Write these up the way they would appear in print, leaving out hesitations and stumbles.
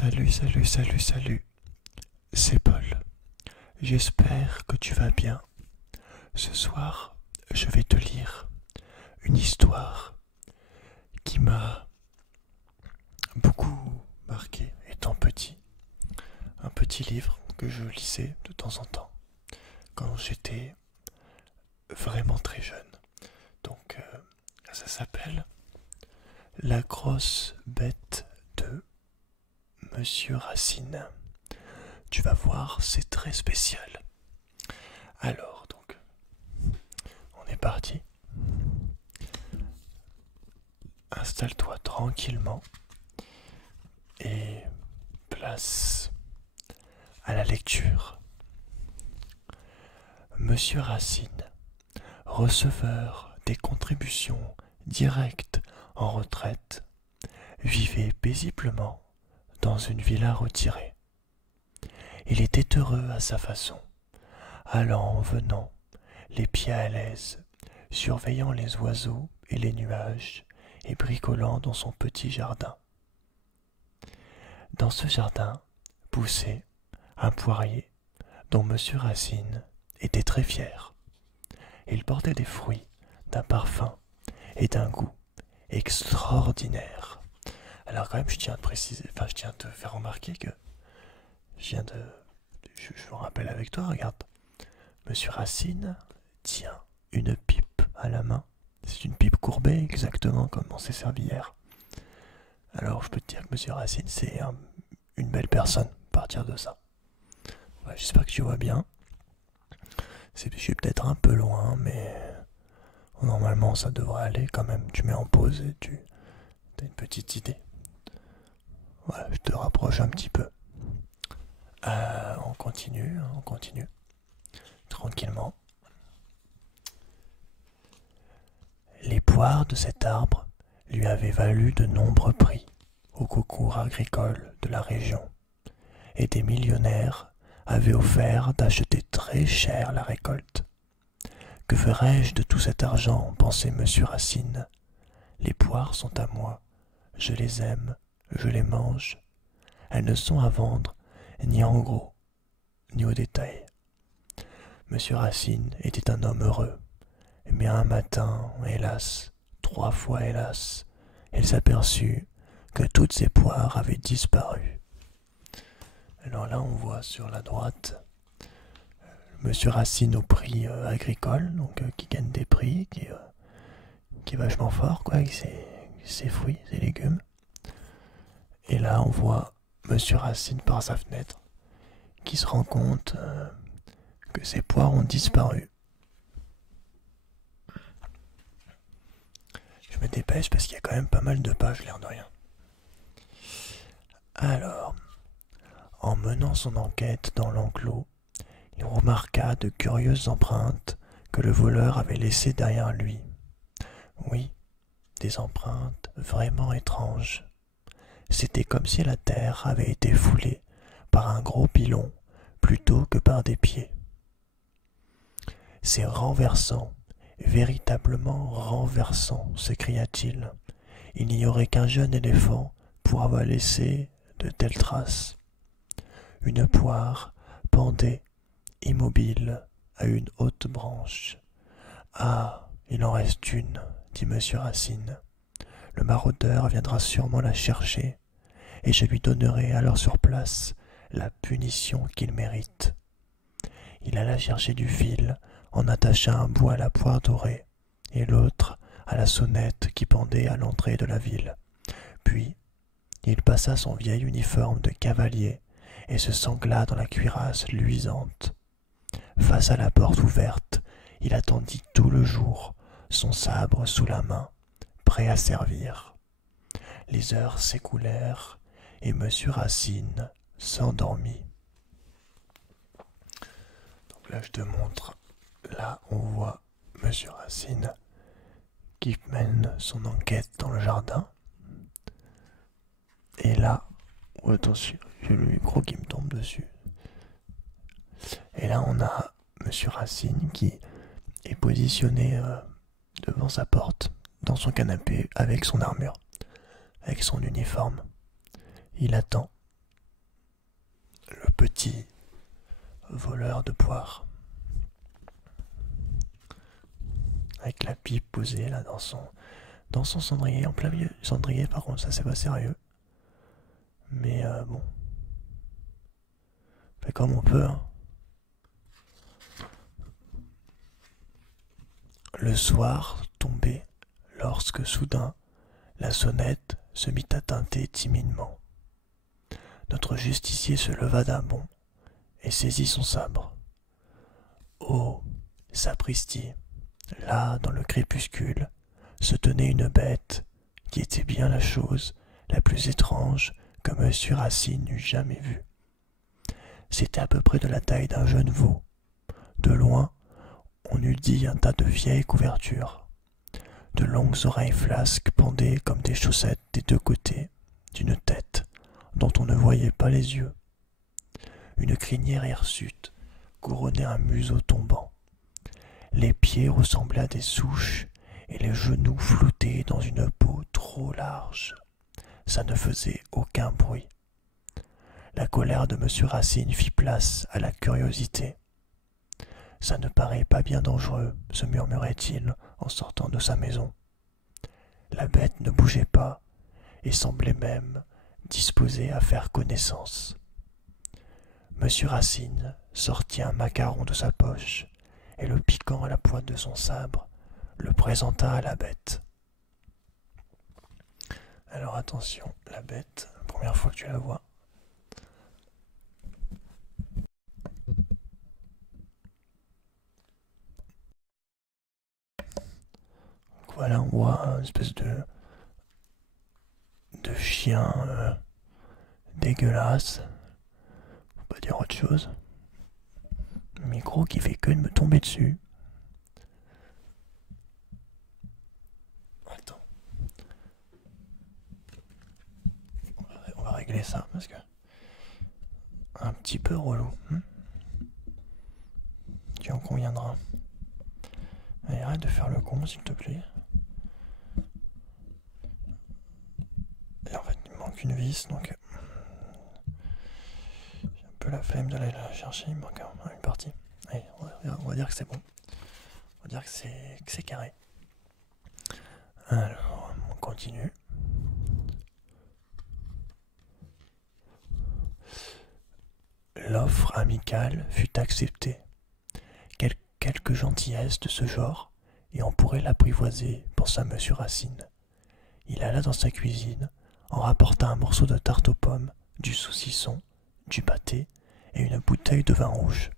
Salut, salut, salut, salut. C'est Paul. J'espère que tu vas bien. Ce soir, je vais te lire une histoire qui m'a beaucoup marqué étant petit. Un petit livre que je lisais de temps en temps quand j'étais vraiment très jeune. Donc, ça s'appelle La grosse bête de Monsieur Racine. Tu vas voir, c'est très spécial. Alors, donc, on est parti. Installe-toi tranquillement et place à la lecture. Monsieur Racine, receveur des contributions directes en retraite, vivait paisiblement dans une villa retirée. Il était heureux à sa façon, allant, venant, les pieds à l'aise, surveillant les oiseaux et les nuages, et bricolant dans son petit jardin. Dans ce jardin poussait un poirier dont Monsieur Racine était très fier. Il portait des fruits d'un parfum et d'un goût extraordinaire. Alors quand même, je tiens à te préciser, je tiens à te faire remarquer que je me rappelle avec toi, regarde. Monsieur Racine tient une pipe à la main. C'est une pipe courbée, exactement comme on s'est servi hier. Alors je peux te dire que Monsieur Racine, c'est une belle personne, à partir de ça. Ouais, j'espère que tu vois bien. Je suis peut-être un peu loin, mais normalement ça devrait aller quand même. Tu mets en pause et tu as une petite idée. Voilà, je te rapproche un petit peu. On continue, tranquillement. Les poires de cet arbre lui avaient valu de nombreux prix au concours agricole de la région, et des millionnaires avaient offert d'acheter très cher la récolte. Que ferais-je de tout cet argent, pensait Monsieur Racine. Les poires sont à moi, je les aime, je les mange. Elles ne sont à vendre ni en gros, ni au détail. Monsieur Racine était un homme heureux, mais un matin, hélas, 3 fois hélas, il s'aperçut que toutes ses poires avaient disparu. Alors là, on voit sur la droite Monsieur Racine au prix agricole, donc qui gagne des prix, qui est vachement fort, quoi, avec ses fruits, ses légumes. Et là, on voit Monsieur Racine par sa fenêtre, qui se rend compte que ses poires ont disparu. Je me dépêche parce qu'il y a quand même pas mal de pages, l'air de rien. Alors, en menant son enquête dans l'enclos, il remarqua de curieuses empreintes que le voleur avait laissées derrière lui. Oui, des empreintes vraiment étranges. C'était comme si la terre avait été foulée par un gros pilon plutôt que par des pieds. C'est renversant, véritablement renversant, s'écria-t-il. Il n'y aurait qu'un jeune éléphant pour avoir laissé de telles traces. Une poire pendait, immobile, à une haute branche. Ah, il en reste une, dit Monsieur Racine. Le maraudeur viendra sûrement la chercher, et je lui donnerai alors sur place la punition qu'il mérite. Il alla chercher du fil, en attacha un bout à la poire dorée, et l'autre à la sonnette qui pendait à l'entrée de la ville. Puis, il passa son vieil uniforme de cavalier et se sangla dans la cuirasse luisante. Face à la porte ouverte, il attendit tout le jour, son sabre sous la main, prêt à servir. Les heures s'écoulèrent et Monsieur Racine s'endormit. Donc là, je te montre. Là, on voit Monsieur Racine qui mène son enquête dans le jardin. Et là, oh, attention, j'ai le micro qui me tombe dessus. Et là, on a Monsieur Racine qui est positionné devant sa porte, dans son canapé, avec son armure, avec son uniforme. Il attend petit voleur de poire, avec la pipe posée là dans son cendrier, en plein milieu du cendrier. Par contre, ça c'est pas sérieux. Mais bon, on fait comme on peut, hein. Le soir tombait lorsque soudain la sonnette se mit à tinter timidement. Notre justicier se leva d'un bond et saisit son sabre. Oh, sapristi! Là, dans le crépuscule, se tenait une bête qui était bien la chose la plus étrange que monsieur Racine n'eût jamais vue. C'était à peu près de la taille d'un jeune veau. De loin, on eût dit un tas de vieilles couvertures. De longues oreilles flasques pendaient comme des chaussettes des deux côtés d'une tête dont on ne voyait pas les yeux. Une crinière hirsute couronnait un museau tombant. Les pieds ressemblaient à des souches et les genoux flottaient dans une peau trop large. Ça ne faisait aucun bruit. La colère de monsieur Racine fit place à la curiosité. Ça ne paraît pas bien dangereux, se murmurait-il en sortant de sa maison. La bête ne bougeait pas et semblait même disposée à faire connaissance. Monsieur Racine sortit un macaron de sa poche et le piquant à la pointe de son sabre, le présenta à la bête. Alors attention, la bête, première fois que tu la vois. Donc voilà, on voit une espèce de chien dégueulasse, faut pas dire autre chose. Le micro qui fait que de me tomber dessus. Attends. On va régler ça parce que un petit peu relou. Tu en conviendras. Allez, arrête de faire le con s'il te plaît. Et en fait il me manque une vis donc j'ai un peu la flemme d'aller la chercher, il me manque une partie. Allez, on va dire que c'est bon. On va dire que c'est carré. Alors, on continue. L'offre amicale fut acceptée. Quelques gentillesses de ce genre, et on pourrait l'apprivoiser, pensa monsieur Racine. Il alla dans sa cuisine, en rapporta un morceau de tarte aux pommes, du saucisson, du pâté et une bouteille de vin rouge.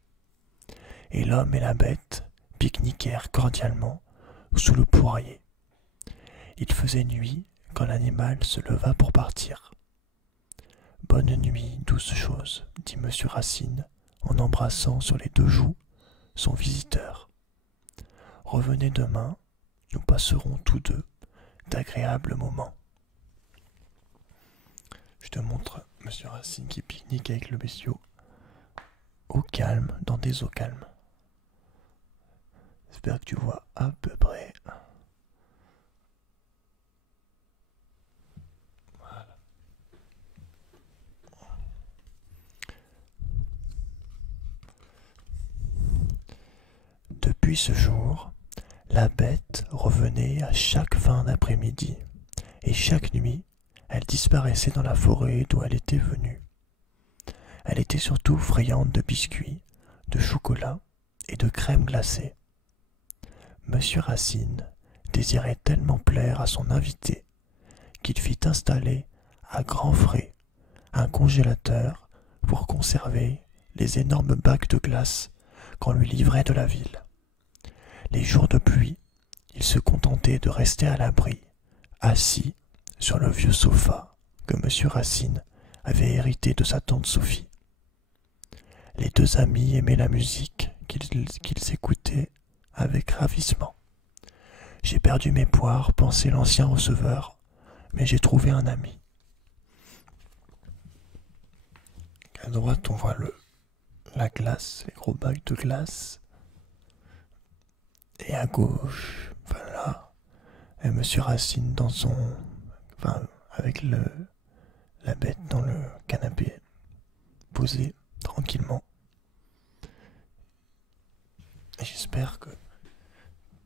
Et l'homme et la bête pique-niquèrent cordialement sous le poirier. Il faisait nuit quand l'animal se leva pour partir. « Bonne nuit, douce chose, dit monsieur Racine, en embrassant sur les deux joues son visiteur. Revenez demain, nous passerons tous deux d'agréables moments. » Je te montre monsieur Racine qui pique-nique avec le bestiau au calme, dans des eaux calmes. J'espère que tu vois à peu près. Voilà. Depuis ce jour, la bête revenait à chaque fin d'après-midi, et chaque nuit, elle disparaissait dans la forêt d'où elle était venue. Elle était surtout friande de biscuits, de chocolat et de crème glacée. Monsieur Racine désirait tellement plaire à son invité qu'il fit installer à grands frais un congélateur pour conserver les énormes bacs de glace qu'on lui livrait de la ville. Les jours de pluie, il se contentait de rester à l'abri, assis sur le vieux sofa que monsieur Racine avait hérité de sa tante Sophie. Les deux amis aimaient la musique qu'ils écoutaient avec ravissement. « J'ai perdu mes poires, pensait l'ancien receveur, mais j'ai trouvé un ami. » À droite, on voit la glace, les gros bacs de glace. Et à gauche, enfin là, et monsieur Racine dans avec la bête dans le canapé, posé, tranquillement. Et j'espère que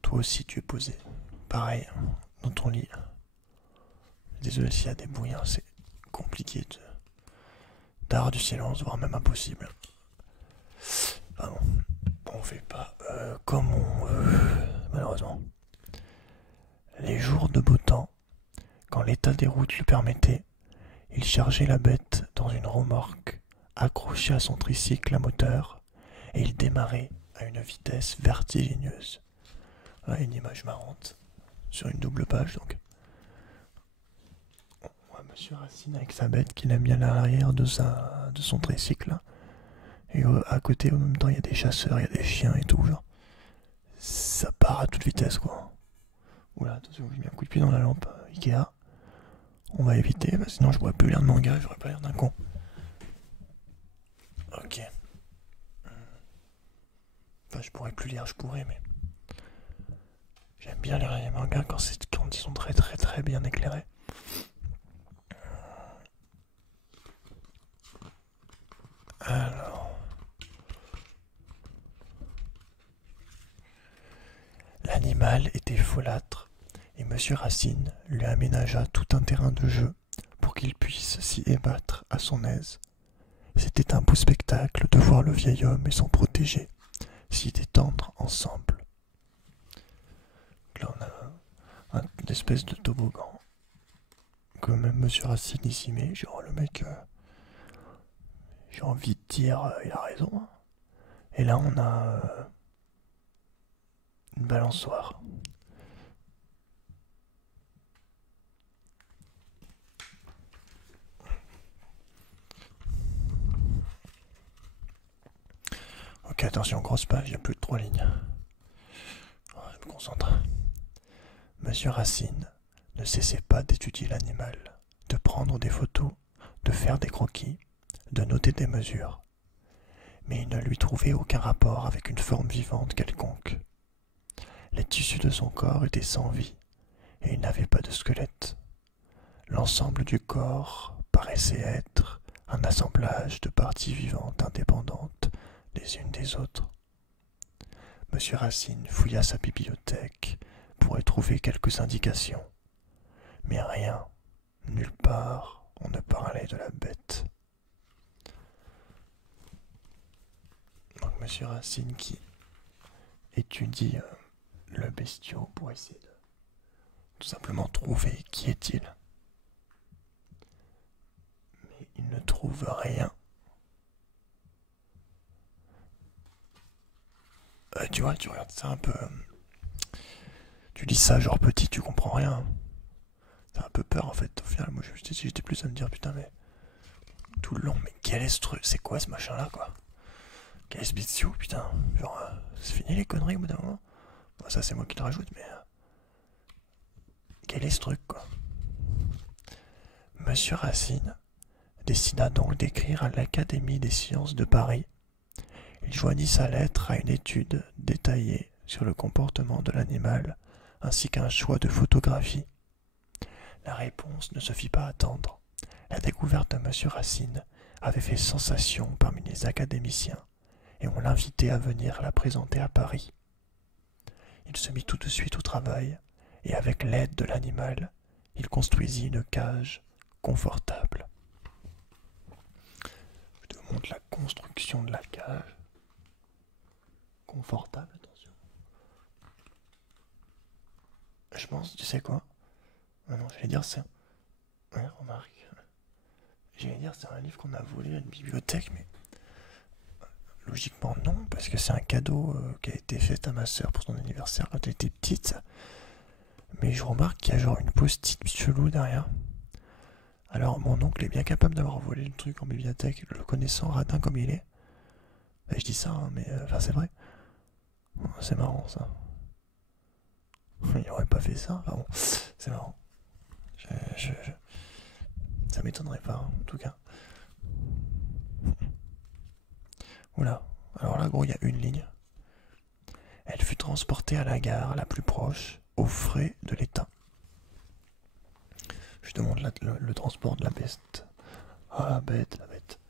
toi aussi tu es posé, pareil, dans ton lit. Désolé s'il y a des bruits, hein, c'est compliqué d'avoir du silence, voire même impossible. Enfin bon, on fait pas comme on veut, malheureusement. Les jours de beau temps, quand l'état des routes le permettait, il chargeait la bête dans une remorque accrochée à son tricycle à moteur et il démarrait à une vitesse vertigineuse. Voilà une image marrante sur une double page donc. On voit Monsieur Racine avec sa bête qu'il aime bien à l'arrière de son tricycle. Et à côté, en même temps, il y a des chasseurs, il y a des chiens et tout. Genre. Ça part à toute vitesse, quoi. Oula, attention, j'ai mis un coup de pied dans la lampe Ikea. On va éviter, sinon je pourrais plus lire de manga, j'aurais pas l'air d'un con. Ok. Enfin, je pourrais plus lire, je pourrais, mais... J'aime bien lire les mangas quand ils sont très très très bien éclairés. Alors... L'animal était folâtre, et Monsieur Racine lui aménagea tout un terrain de jeu pour qu'il puisse s'y ébattre à son aise. C'était un beau spectacle de voir le vieil homme et son protégé s'y détendre ensemble. Là on a une espèce de toboggan que même Monsieur Racine ici met. Genre le mec, j'ai envie de dire, il a raison. Hein. Et là on a une balançoire. Ok, attention, grosse page, il n'y a plus de 3 lignes. Oh, je me concentre. Monsieur Racine ne cessait pas d'étudier l'animal, de prendre des photos, de faire des croquis, de noter des mesures. Mais il ne lui trouvait aucun rapport avec une forme vivante quelconque. Les tissus de son corps étaient sans vie, et il n'avait pas de squelette. L'ensemble du corps paraissait être un assemblage de parties vivantes indépendantes les unes des autres. Monsieur Racine fouilla sa bibliothèque pour y trouver quelques indications, mais rien, nulle part, on ne parlait de la bête. Donc Monsieur Racine qui étudie le bestiau pour essayer de tout simplement trouver qui est-il. Mais il ne trouve rien. Tu vois, tu regardes ça un peu... tu lis ça genre petit, tu comprends rien. T'as un peu peur en fait. Au final, moi j'étais plus à me dire putain mais... Tout le long, mais quel est ce truc? C'est quoi ce machin là quoi? Quel est ce bestiau putain? Genre, c'est fini les conneries au bout d'un moment? Bon, ça c'est moi qui le rajoute mais... quel est ce truc quoi? Monsieur Racine décida donc d'écrire à l'Académie des sciences de Paris. Il joignit sa lettre à une étude détaillée sur le comportement de l'animal ainsi qu'un choix de photographie. La réponse ne se fit pas attendre. La découverte de Monsieur Racine avait fait sensation parmi les académiciens et on l'invitait à venir la présenter à Paris. Il se mit tout de suite au travail et avec l'aide de l'animal, il construisit une cage confortable. Je te montre la construction de la cage. Confortable, attention. Je pense, tu sais quoi? Ah non, j'allais dire c'est... Ouais, remarque. J'allais dire c'est un livre qu'on a volé à une bibliothèque, mais... logiquement non, parce que c'est un cadeau qui a été fait à ma soeur pour son anniversaire quand elle était petite. Mais je remarque qu'il y a genre une post-it chelou derrière. Alors mon oncle est bien capable d'avoir volé le truc en bibliothèque, le connaissant radin comme il est. Ben, je dis ça, hein, mais enfin c'est vrai. C'est marrant ça. Il aurait pas fait ça, enfin bon, c'est marrant. Ça m'étonnerait pas, hein, en tout cas. Oula, alors là gros il y a une ligne. Elle fut transportée à la gare la plus proche, aux frais de l'État. Je te montre le transport de la bête. Ah la bête, la bête.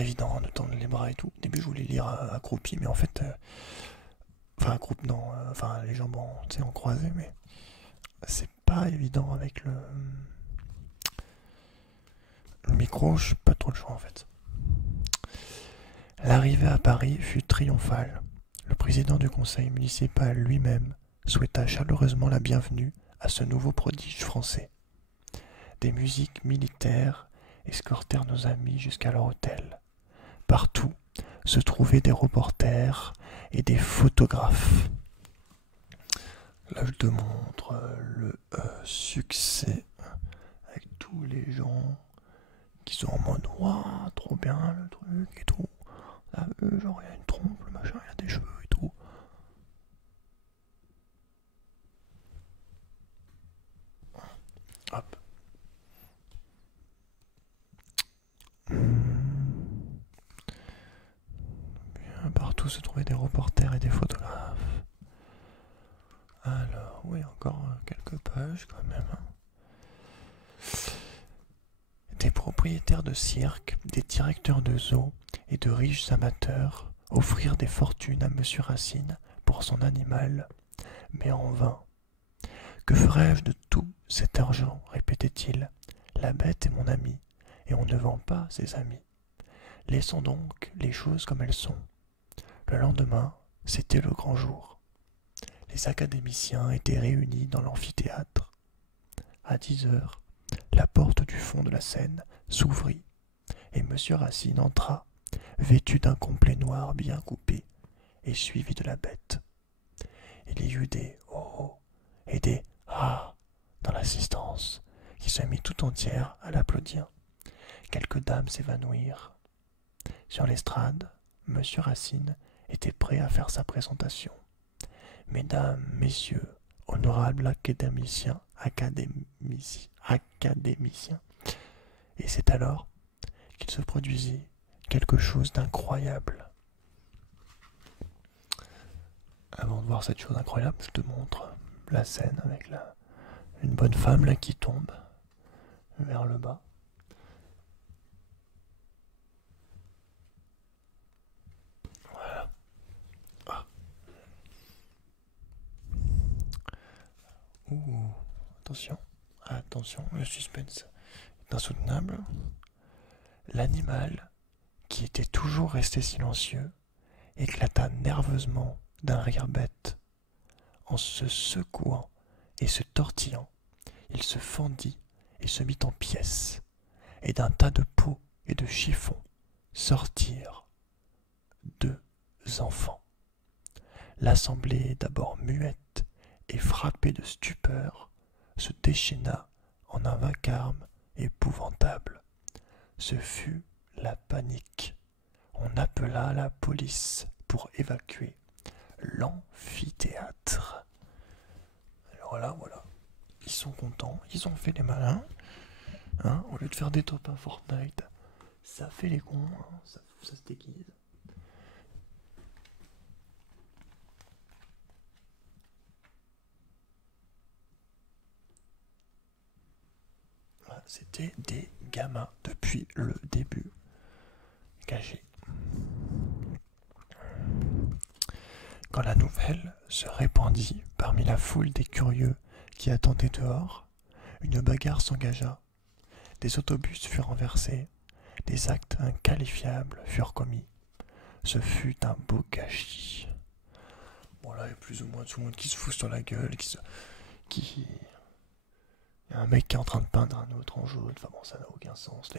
pas évident de tendre les bras et tout. Au début, je voulais lire accroupi, mais en fait, enfin accroupi, non, enfin les jambes en, tu sais, en croisé, mais c'est pas évident avec le micro. Je suis pas trop le choix en fait. L'arrivée à Paris fut triomphale. Le président du conseil municipal lui-même souhaita chaleureusement la bienvenue à ce nouveau prodige français. Des musiques militaires escortèrent nos amis jusqu'à leur hôtel. Partout se trouvaient des reporters et des photographes. Là, je te montre le succès avec tous les gens qui sont en mode waouh, trop bien le truc et tout. Là, genre, il y a une trompe, le machin, il y a des cheveux et tout. Hop. Bien, partout se trouvaient des reporters et des photographes. Alors, oui, encore quelques pages quand même. Des propriétaires de cirque, des directeurs de zoo et de riches amateurs offrirent des fortunes à Monsieur Racine pour son animal, mais en vain. Que ferais-je de tout cet argent, répétait-il. La bête est mon ami, et on ne vend pas ses amis. Laissons donc les choses comme elles sont. Le lendemain, c'était le grand jour. Les académiciens étaient réunis dans l'amphithéâtre. À 10 heures, la porte du fond de la scène s'ouvrit, et Monsieur Racine entra, vêtu d'un complet noir bien coupé, et suivi de la bête. Il y eut des oh et des ah dans l'assistance, qui se mit tout entière à l'applaudir. Quelques dames s'évanouirent. Sur l'estrade, Monsieur Racine était prêt à faire sa présentation. Mesdames, messieurs, honorables académiciens, et c'est alors qu'il se produisit quelque chose d'incroyable. Avant de voir cette chose incroyable, je te montre la scène avec une bonne femme là qui tombe vers le bas. Voilà. Ah. Ouh, attention, attention, le suspense est insoutenable. L'animal, qui était toujours resté silencieux, éclata nerveusement d'un rire bête. En se secouant et se tortillant, il se fendit et se mit en pièces, et d'un tas de peaux et de chiffons sortirent 2 enfants. L'assemblée, d'abord muette et frappée de stupeur, se déchaîna en un vacarme épouvantable. Ce fut la panique. On appela la police pour évacuer l'amphithéâtre. Alors là, voilà. Ils sont contents, ils ont fait les malins. Hein, au lieu de faire des top à Fortnite, ça fait les cons, hein, ça se déguise. Voilà, c'était des gamins depuis le début. Cagés. Quand la nouvelle se répandit parmi la foule des curieux qui attendaient dehors, une bagarre s'engagea. Des autobus furent renversés, des actes inqualifiables furent commis. Ce fut un beau gâchis. Bon là, il y a plus ou moins tout le monde qui se fout sur la gueule, Il y a un mec qui est en train de peindre un autre en jaune, enfin bon, ça n'a aucun sens.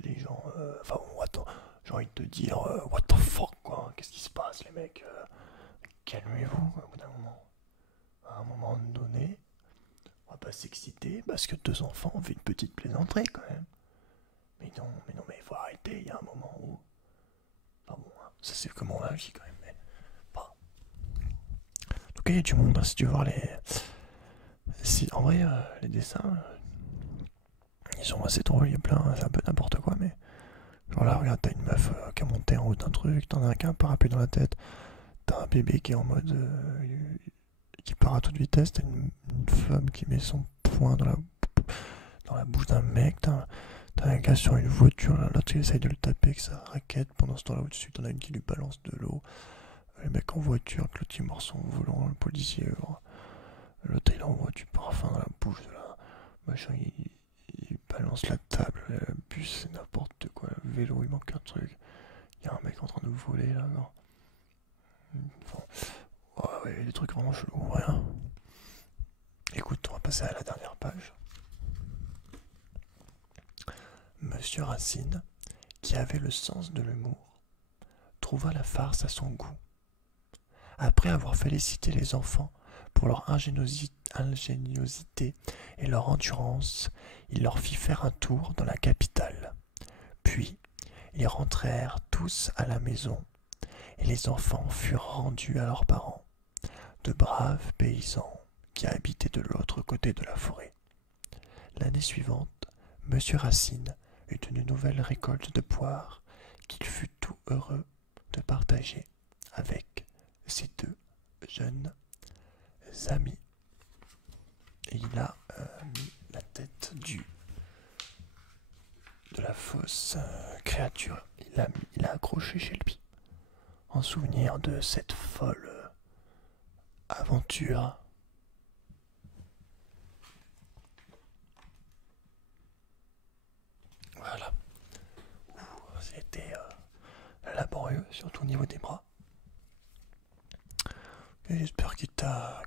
Les gens, enfin bon, attends, j'ai envie de te dire, what the fuck, quoi, qu'est-ce qui se passe, les mecs, calmez-vous, au bout d'un moment. À un moment donné, on va pas s'exciter parce que 2 enfants ont fait une petite plaisanterie quand même. Mais non, mais il faut arrêter, il y a un moment où... Enfin bon, hein, ça c'est comment la vie quand même, mais... Bah. En tout cas, il y a du monde, hein, si tu veux voir les... En vrai, les dessins, ils sont assez drôles, il y a plein, c'est un peu n'importe quoi, mais... Genre là, regarde, t'as une meuf qui a monté en haut d'un truc, t'en as un qui a un parapluie dans la tête, t'as un bébé qui est en mode... qui part à toute vitesse, t'as une femme qui met son poing dans la bouche d'un mec, t'as T'as un gars sur une voiture, l'autre il essaye de le taper avec sa raquette. Pendant ce temps-là, au-dessus, t'en as une qui lui balance de l'eau. Le mec en voiture, l'autre il mord son volant, le policier. L'autre il envoie du parfum dans la bouche de la machin, il balance la table, le bus c'est n'importe quoi, le vélo il manque un truc. Il y a un mec en train de voler là, non. Enfin, ouais, des trucs vraiment chelous, rien. Écoute, on va passer à la dernière page. Monsieur Racine, qui avait le sens de l'humour, trouva la farce à son goût. Après avoir félicité les enfants pour leur ingéniosité et leur endurance, il leur fit faire un tour dans la capitale. Puis, ils rentrèrent tous à la maison, et les enfants furent rendus à leurs parents, de braves paysans qui habitaient de l'autre côté de la forêt. L'année suivante, Monsieur Racine eut une nouvelle récolte de poires qu'il fut tout heureux de partager avec ses deux jeunes amis. Et il a mis la tête de la fausse créature. Il a accroché chez lui en souvenir de cette folle aventure. Voilà. C'était laborieux, surtout au niveau des bras. Et j'espère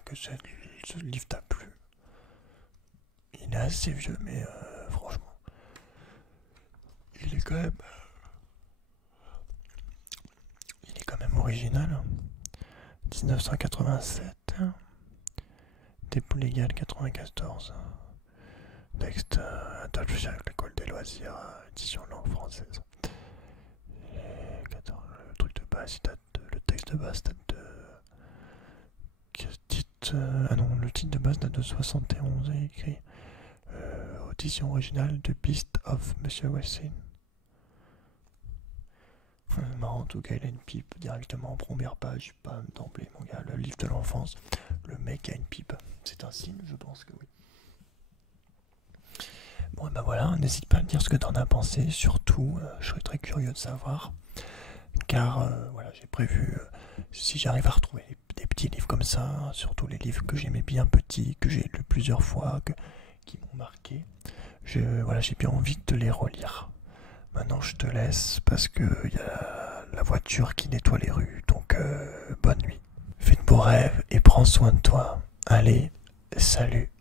que ce livre t'a plu. Il est assez vieux, mais franchement, il est quand même original. 1987, dépôt légal 94. Texte Adolphe avec l'école des loisirs, édition langue française. Le truc de base, le texte de base date de. Le titre de base date de 71 et écrit audition originale de Beast of Monsieur Racine. Marrant, en tout cas, il a une pipe directement en première page, pas d'emblée, mon gars. Le livre de l'enfance, le mec a une pipe. C'est un signe, je pense que oui. Bon, et ben voilà, n'hésite pas à me dire ce que t'en as pensé, surtout, je serais très curieux de savoir. Car, voilà, j'ai prévu, si j'arrive à retrouver des petits livres comme ça, surtout les livres que j'aimais bien petits, que j'ai lus plusieurs fois, qui m'ont marqué, j'ai bien envie de les relire. Maintenant je te laisse parce que y a la voiture qui nettoie les rues, donc bonne nuit. Fais de beaux rêves et prends soin de toi. Allez, salut.